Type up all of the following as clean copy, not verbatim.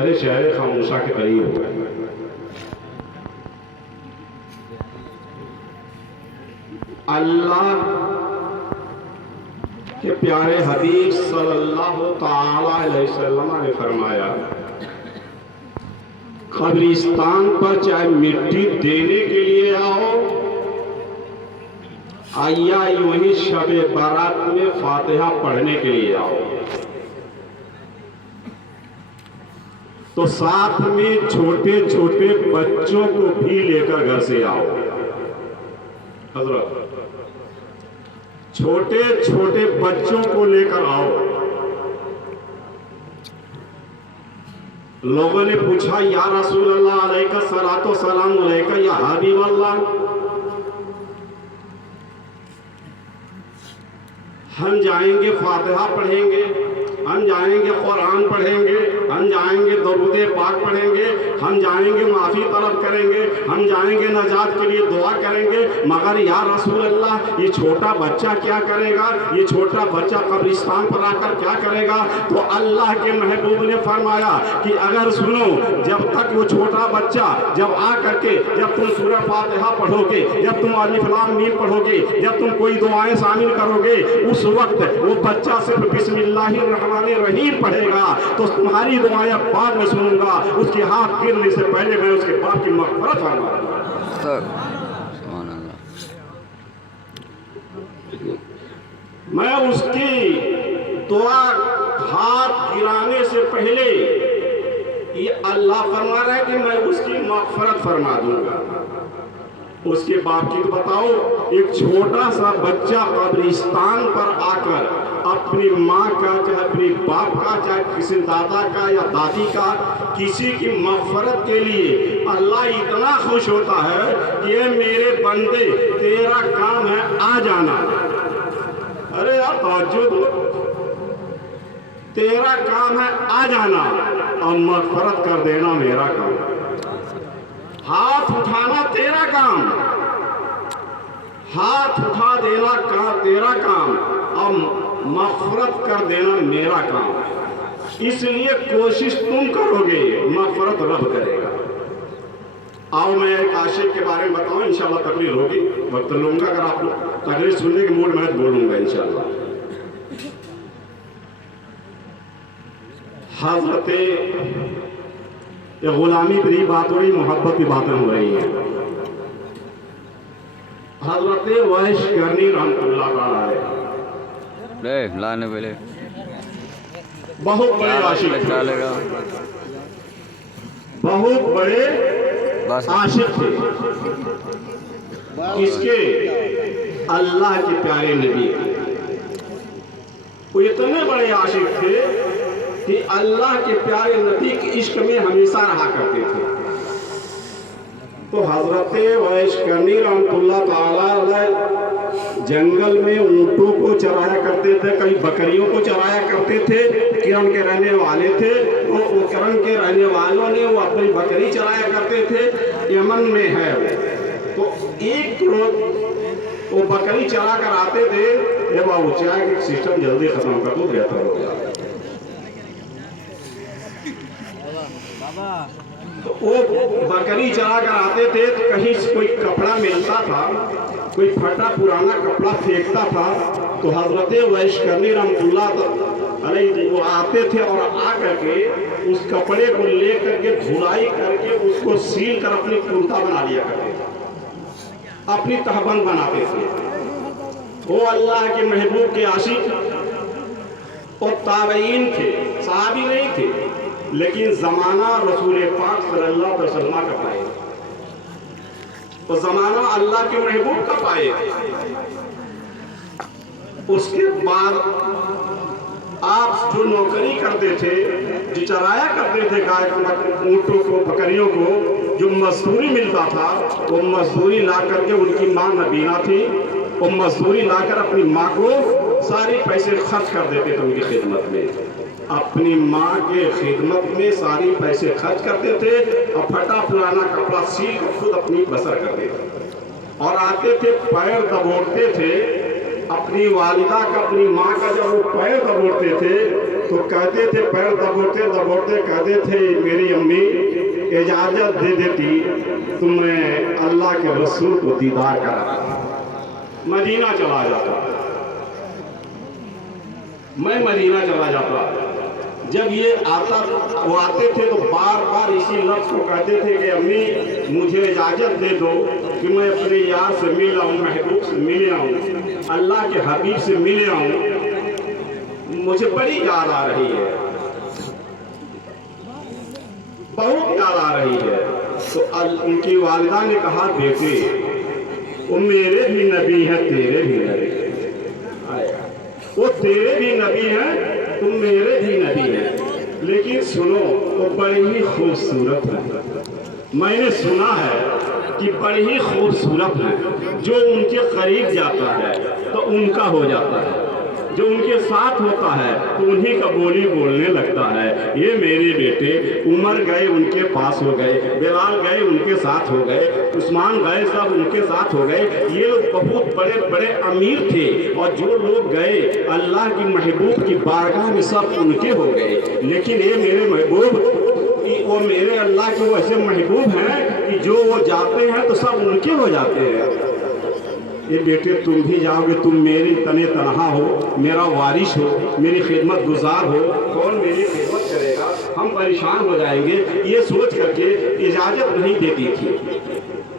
ارے شہر خاموشہ کے قریب ہو گئے۔ اللہ کہ پیارے حبیب صلی اللہ تعالی علیہ وسلم نے فرمایا قبرستان پر چاہے مٹی دینے کے لیے آؤ یا یوں ہی شب برات میں فاتحہ پڑھنے کے لیے آؤ، تو ساتھ میں چھوٹے چھوٹے بچوں کو بھی لے کر گھر سے آؤ۔ حضرت چھوٹے چھوٹے بچوں کو لے کر آؤ۔ لوگوں نے پوچھا یا رسول اللہ علیہ الصلوۃ والسلام علیکہ یا حبیب اللہ، ہم جائیں گے فاتحہ پڑھیں گے، ہم جائیں گے قرآن پڑھیں گے، ہم جائیں گے درود پاک پڑھیں گے، ہم جائیں گے معافی طلب کریں گے، ہم جائیں گے نجات کے لیے دعا کریں گے، مگر یا رسول اللہ یہ چھوٹا بچہ کیا کرے گا؟ یہ چھوٹا بچہ قبرستان پر آ کر کیا کرے گا؟ تو اللہ کے محبوب نے فرمایا کہ اگر سنو، جب تک وہ چھوٹا بچہ جب آ کر کے جب تم سورہ فاتحہ پڑھو گے، جب تم الف لام میم پڑھو گے، جب تم کوئی دعائیں شامل کرو گے، اس وقت وہ بچہ صرف بسم اللہ الرحمن الرحیم پڑھے گا تو تمہاری دعائیں بعد میں سنوں گا، اس کے ہاتھ گرنے سے پہلے میں اس کے باپ کی مغفرت فرماؤں گا۔ میں اس کی دعا ہاتھ گرانے سے پہلے یہ اللہ فرما رہا ہے کہ میں اس کی مغفرت فرما دوں گا۔ اس کے باپ کی تو بتاؤ، ایک چھوٹا سا بچہ قبرستان پر آ کر اپنی ماں کا، چاہے اپنی باپ کا، چاہے کسی دادا کا یا دادی کا، کسی کی مغفرت کے لیے اللہ اتنا خوش ہوتا ہے کہ اے میرے بندے تیرا کام ہے آ جانا۔ ارے یار توجہ دو، تیرا کام ہے آ جانا اور مغفرت کر دینا میرا کام، ہاتھ اٹھانا تیرا کام، ہاتھ اٹھا دینا تیرا کام اور مغفرت کر دینا میرا کام۔ اس لیے کوشش تم کرو گے، مغفرت رب کرے گا۔ آؤ میں ایک عاشق کے بارے میں بتاؤں، انشاءاللہ تقریر ہوگی، وقت لوں گا، اگر آپ تقریر سننے کے موڈ میں بولوں گا انشاءاللہ۔ حضرت غلامی پر ہی بات ہو رہی، محبت کی باتیں ہو رہی ہیں۔ حضرت ویش کرنی رحمت اللہ علیہ بہت بڑے عاشق تھے، بہت بڑے عاشق تھے، کس کے؟ اللہ کے پیارے نبی کے۔ وہ اتنے بڑے عاشق تھے کہ اللہ کے پیارے نبی کے عشق میں ہمیشہ رہا کرتے تھے۔ تو حضرت ویش کرنی رحمت اللہ تعالیٰ علیہ جنگل میں اونٹوں کو چرایا کرتے تھے، کئی بکریوں کو چرایا کرتے تھے۔ کرن کے رہنے والے تھے، وہ کرن کے رہنے والوں نے وہ اپنی بکری چرایا کرتے تھے، یمن میں ہے۔ تو ایک روز وہ بکری چرا کر آتے تھے، یہ بابو چائے کہ سسٹم جلدی ختم کر دو بہتر ہو جائے۔ وہ بکری چرا کر آتے تھے تو کہیں کوئی کپڑا ملتا تھا، کوئی پھٹا پرانا کپڑا پھینکتا تھا، تو حضرت ویش کرنی رحمت اللہ علیہ وہ آتے تھے اور آ کر کے اس کپڑے کو لے کر کے دھلائی کر کے اس کو سیل کر اپنی کرتا بنا لیا کرتے تھے، اپنی تہبند بناتے تھے۔ وہ اللہ کے محبوب کے عاشق اور تابعین تھے، صحابی نہیں تھے، لیکن زمانہ رسول پاک صلی اللہ علیہ وسلم کا پائے، اور زمانہ اللہ کے محبوب کا پائے۔ اس کے بعد آپ جو نوکری کرتے تھے، جو چرایا کرتے تھے گائے اونٹوں کو، بکریوں کو، جو مزدوری ملتا تھا، وہ مزدوری لا کر کے ان کی ماں نبینا تھی، وہ مزدوری لا کر اپنی ماں کو سارے پیسے خرچ کر دیتے تھے ان کی خدمت میں، اپنی ماں کے خدمت میں ساری پیسے خرچ کرتے تھے اور پھٹا پرانا کپڑا سیل کر خود اپنی بسر کرتے تھے، اور آتے تھے پیر دبوڑتے تھے اپنی والدہ کا، اپنی ماں کا جب وہ پیر دبوڑتے تھے تو کہتے تھے پیر دبوڑتے دبوڑتے کہتے تھے میری امی اجازت دے دیتی تو میں اللہ کے رسول کو دیدار کراتا، مدینہ چلا جاتا، میں مدینہ چلا جاتا۔ جب یہ وہ آتے تھے تو بار بار اسی لفظ کو کہتے تھے کہ امی مجھے اجازت دے دو کہ میں اپنے یار سے مل آؤں، محبوب سے مل آؤں، اللہ کے حبیب سے مل آؤں، مجھے بڑی یاد آ رہی ہے، بہت یاد آ رہی ہے۔ تو ان کی والدہ نے کہا بیٹے وہ میرے بھی نبی ہیں تیرے بھی نبی ہیں، وہ تیرے بھی نبی ہیں تم میرے بھی نبی ہیں، لیکن سنو وہ بڑی ہی خوبصورت ہے، میں نے سنا ہے کہ بڑی ہی خوبصورت ہے، جو ان کے قریب جاتا ہے تو ان کا ہو جاتا ہے، جو ان کے ساتھ ہوتا ہے تو انہی کا بولی بولنے لگتا ہے۔ یہ میرے بیٹے عمر گئے ان کے پاس ہو گئے، بلال گئے ان کے ساتھ ہو گئے، عثمان گئے سب ان کے ساتھ ہو گئے، یہ لوگ بہت بڑے بڑے امیر تھے، اور جو لوگ گئے اللہ کی محبوب کی بارگاہ میں سب ان کے ہو گئے، لیکن یہ میرے محبوب وہ میرے اللہ کے وہ ایسے محبوب ہیں کہ جو وہ جاتے ہیں تو سب ان کے ہو جاتے ہیں۔ یہ بیٹے تم بھی جاؤ گے، تم میری تنے تنہا ہو، میرا وارث ہو، میری خدمت گزار ہو، کون میری خدمت کرے گا، ہم پریشان ہو جائیں گے، یہ سوچ کر کے اجازت نہیں دیتی تھی۔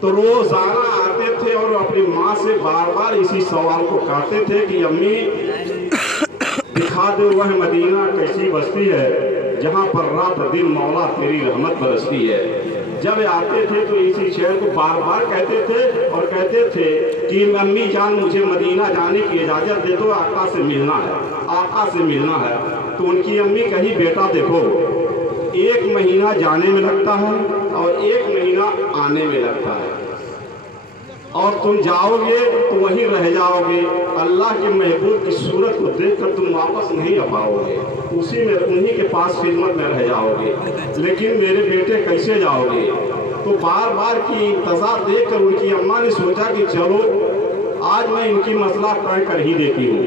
تو روزانہ آتے تھے اور اپنی ماں سے بار بار اسی سوال کو کرتے تھے کہ امی دکھا دو وہ مدینہ کیسی بستی ہے جہاں پر رات دن مولا تیری رحمت برستی ہے۔ جب آتے تھے تو اسی شہر کو بار بار کہتے تھے اور کہتے تھے کہ امی جان مجھے مدینہ جانے کی اجازت دے دو، آقا سے ملنا ہے، آقا سے ملنا ہے۔ تو ان کی امی کہی بیٹا دیکھو 1 مہینہ جانے میں لگتا ہے اور 1 مہینہ آنے میں لگتا ہے، اور تم جاؤ گے تو وہیں رہ جاؤ گے، اللہ کے محبوب کی صورت کو دیکھ کر تم واپس نہیں آ پاؤ گے، اسی میں انہی کے پاس خدمت میں رہ جاؤ گے، لیکن میرے بیٹے کیسے جاؤ گے؟ تو بار بار کی انتظار دیکھ کر ان کی اماں نے سوچا کہ چلو آج میں ان کی مسئلہ طے کر ہی دیتی ہوں،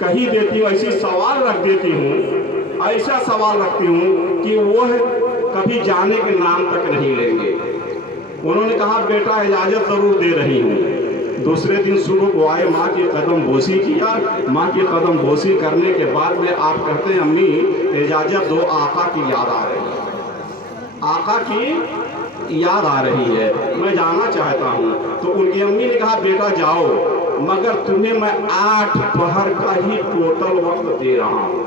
کہی دیتی ہوں، ایسی سوال رکھ دیتی ہوں، ایسا سوال رکھتی ہوں کہ وہ کبھی جانے کے نام تک نہیں لیں گے۔ انہوں نے کہا بیٹا اجازت ضرور دے رہی ہوں۔ دوسرے دن صبح کو آئے، ماں کی قدم بوسی کیا، ماں کی قدم بوسی کرنے کے بعد میں آپ کہتے ہیں امی اجازت دو، آقا کی یاد آ رہی ہے، آقا کی یاد آ رہی ہے، میں جانا چاہتا ہوں۔ تو ان کی امی نے کہا بیٹا جاؤ، مگر تمہیں میں 8 پہر کا ہی ٹوٹل وقت دے رہا ہوں،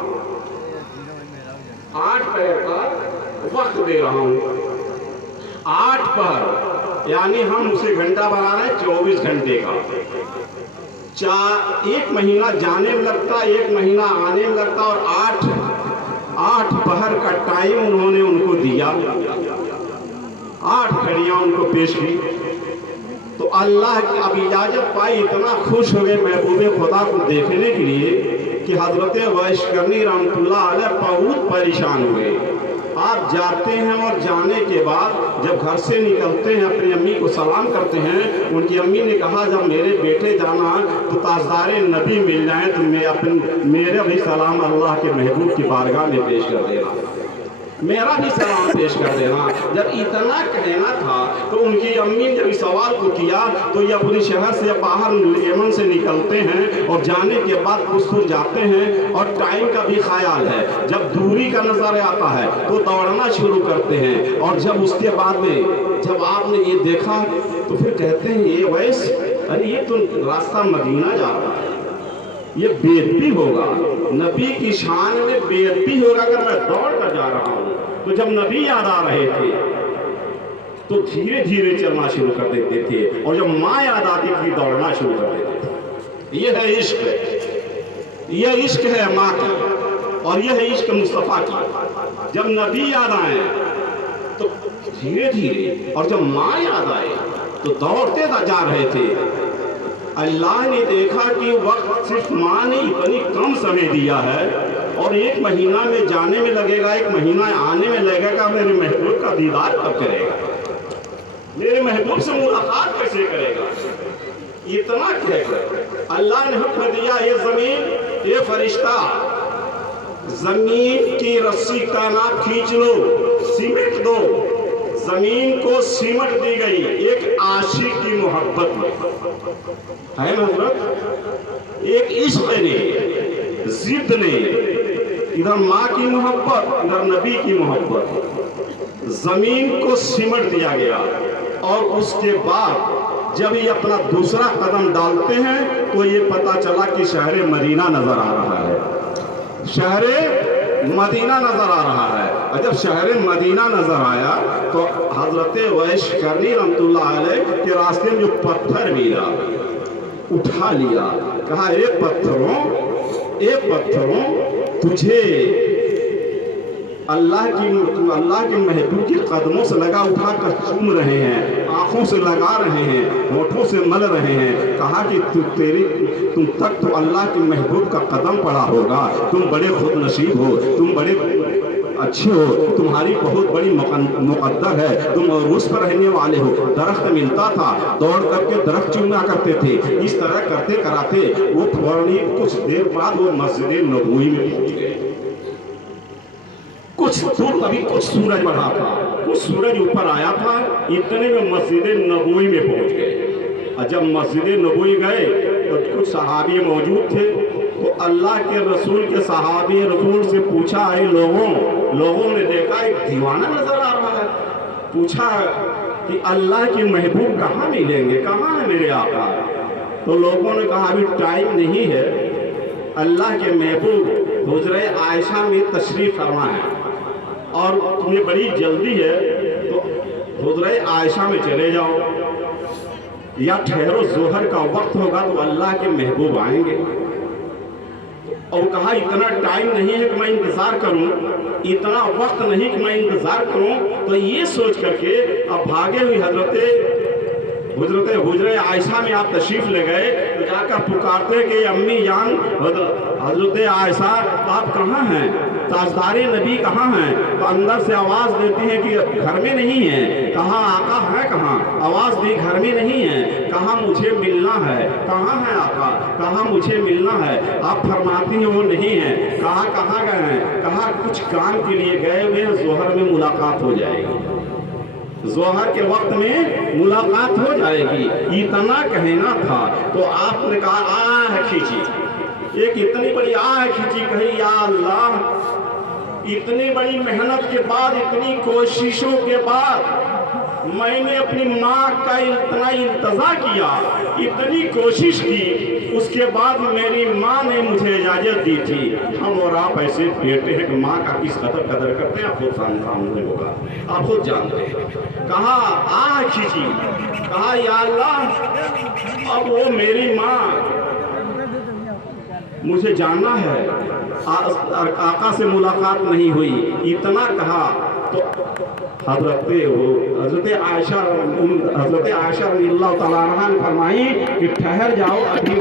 8 پہر کا وقت دے رہا ہوں، 8 پہر یعنی ہم اسے گھنٹہ بنا رہے ہیں 24 گھنٹے کا، 1 مہینہ جانے میں لگتا، 1 مہینہ آنے میں لگتا، اور 8 پہر کا ٹائم انہوں نے ان کو دیا، 8 گھڑیاں ان کو پیش کی۔ تو اللہ کی اب اجازت پائی، اتنا خوش ہو گئے محبوب خدا کو دیکھنے کے لیے کہ حضرت ویش کرنی رحمۃ اللہ علیہ بہت پریشان ہوئے۔ آپ جاتے ہیں اور جانے کے بعد جب گھر سے نکلتے ہیں اپنی امی کو سلام کرتے ہیں، ان کی امی نے کہا جب میرے بیٹے جانا تو تاجدار نبی مل جائیں تو میرا بھی سلام اللہ کے محبوب کی بارگاہ میں پیش کر دینا، میرا بھی سلام پیش کر دینا۔ جب اتنا کہنا تھا تو ان کی امی نے جب سوال کو کیا تو یہ اپنے شہر سے باہر یمن سے نکلتے ہیں اور جانے کے بعد کچھ دور جاتے ہیں اور ٹائم کا بھی خیال ہے، جب دوری کا نظر آتا ہے تو دوڑنا شروع کرتے ہیں، اور جب اس کے بعد میں جب آپ نے یہ دیکھا تو پھر کہتے ہیں یہ ویس ارے یہ تو راستہ مدینہ جا رہا ہے، یہ بے ادبی ہوگا، نبی کی شان میں بے ادبی ہوگا اگر میں دوڑ کر جا رہا ہوں۔ تو جب نبی یاد آ رہے تھے تو دھیرے دھیرے چلنا شروع کر دیتے تھے، اور جب ماں یاد آتی تھی دوڑنا شروع کر دیتے تھے۔ یہ ہے عشق، یہ عشق ہے ماں کی، اور یہ ہے عشق مصطفیٰ کی۔ جب نبی یاد آئے تو دھیرے دھیرے، اور جب ماں یاد آئے تو دوڑتے جا رہے تھے۔ اللہ نے دیکھا کہ وقت صرف ماں نے اتنی کم سمے دیا ہے، اور 1 مہینہ میں جانے میں لگے گا، 1 مہینہ آنے میں لگے گا، میرے محبوب کا دیدار کب کرے گا، میرے محبوب سے ملاقات کیسے کرے گا؟ اتنا کہہ کر اللہ نے حکم دیا، یہ زمین، یہ فرشتہ زمین کی رسی کائنات کھینچ لو، سیمٹ دو، زمین کو سیمٹ دی گئی ایک عاشق کی محبت میں ہے حضرت، ایک عشق نے، ضد نے، ادھر ماں کی محبت ادھر نبی کی محبت، زمین کو سمٹ دیا گیا۔ اور اس کے بعد جب یہ اپنا دوسرا قدم ڈالتے ہیں تو یہ پتا چلا کہ شہر مدینہ نظر آ رہا ہے، شہر مدینہ نظر آ رہا ہے۔ اور جب شہر مدینہ نظر آیا تو حضرت ویش کرنی رحمت اللہ علیہ کے راستے میں جو پتھر ملا اٹھا لیا، کہا اے پتھروں تجھے اللہ کے محبوب کے قدموں سے لگا اٹھا کر چوم رہے ہیں، آنکھوں سے لگا رہے ہیں، ہونٹوں سے مل رہے ہیں۔ کہا کہ تم تک تو اللہ کے محبوب کا قدم پڑا ہوگا، تم بڑے خود نصیب ہو، تم بڑے اچھے ہو، تمہاری بہت بڑی مقدر ہے، تم عروس پر رہنے والے ہو۔ درخت ملتا تھا، دوڑ کر کے درخت چوما کرتے تھے۔ اس طرح کرتے کراتے وہ تھوڑی کچھ دیر بعد وہ مسجد نبوی میں پہنچ گئے۔ کچھ دور کبھی کچھ سورج بڑھا تھا، کچھ سورج اوپر آیا تھا، اتنے میں مسجد نبوی میں پہنچ گئے۔ اور جب مسجد نبوی گئے تو کچھ صحابی موجود تھے، تو اللہ کے رسول کے صحابی رسول سے پوچھا، اے لوگوں نے دیکھا ایک دیوانہ نظر آ رہا ہے، پوچھا کہ اللہ کے محبوب کہاں ملیں گے، کہاں ہے میرے آقا؟ تو لوگوں نے کہا ابھی ٹائم نہیں ہے، اللہ کے محبوب حجرہ عائشہ میں تشریف فرما ہے اور تمہیں بڑی جلدی ہے، تو حجرہ عائشہ میں چلے جاؤ یا ٹھہرو، ظہر کا وقت ہوگا تو اللہ کے محبوب آئیں گے۔ اور کہا اتنا ٹائم نہیں ہے کہ میں انتظار کروں، اتنا وقت نہیں کہ میں انتظار کروں۔ تو یہ سوچ کر کے اب بھاگے ہوئی حجرہ عائشہ میں آپ تشریف لے گئے، تو جا کر پکارتے کہ امی جان حضرت عائشہ آپ کہاں ہیں، تاجدار نبی کہاں ہیں؟ تو اندر سے آواز دیتی ہے کہ گھر میں نہیں ہے۔ کہا آقا ہے کہاں؟ آواز دی گھر میں نہیں ہے۔ کہا مجھے ملنا ہے۔ کہاں ہے آقا؟ کہا مجھے ملنا ہے۔ آپ فرماتی ہیں وہ نہیں ہے۔ کہا کہاں گئے ہیں؟ کہا کچھ کام کے لیے گئے ہوئے، ظہر میں ملاقات ہو جائے گی، ظہر کے وقت میں ملاقات ہو جائے گی، اتنا کہنا تھا۔ تو آپ نے کہا آہ کھینچی، ایک اتنی بڑی آہ کھینچی، کہی یا اللہ، اتنی بڑی محنت کے بعد، اتنی کوششوں کے بعد میں نے اپنی ماں کا اتنا انتظار کیا، اتنی کوشش کی، اس کے بعد میری ماں نے مجھے اجازت دی تھی۔ ہم اور آپ ایسے بیٹے ہیں کہ ماں کا کس قدر کرتے ہیں، آپ خود سامنے ہوگا، آپ خود جانتے ہیں۔ کہا آہ کھینچی، کہا یا اللہ، اب وہ میری ماں، مجھے جاننا ہے، آقا سے ملاقات نہیں ہوئی، اتنا کہا۔ تو حضرت عائشہ رضی اللہ تعالیٰ عنہا نے فرمائی کہ ٹھہر جاؤ، ابھی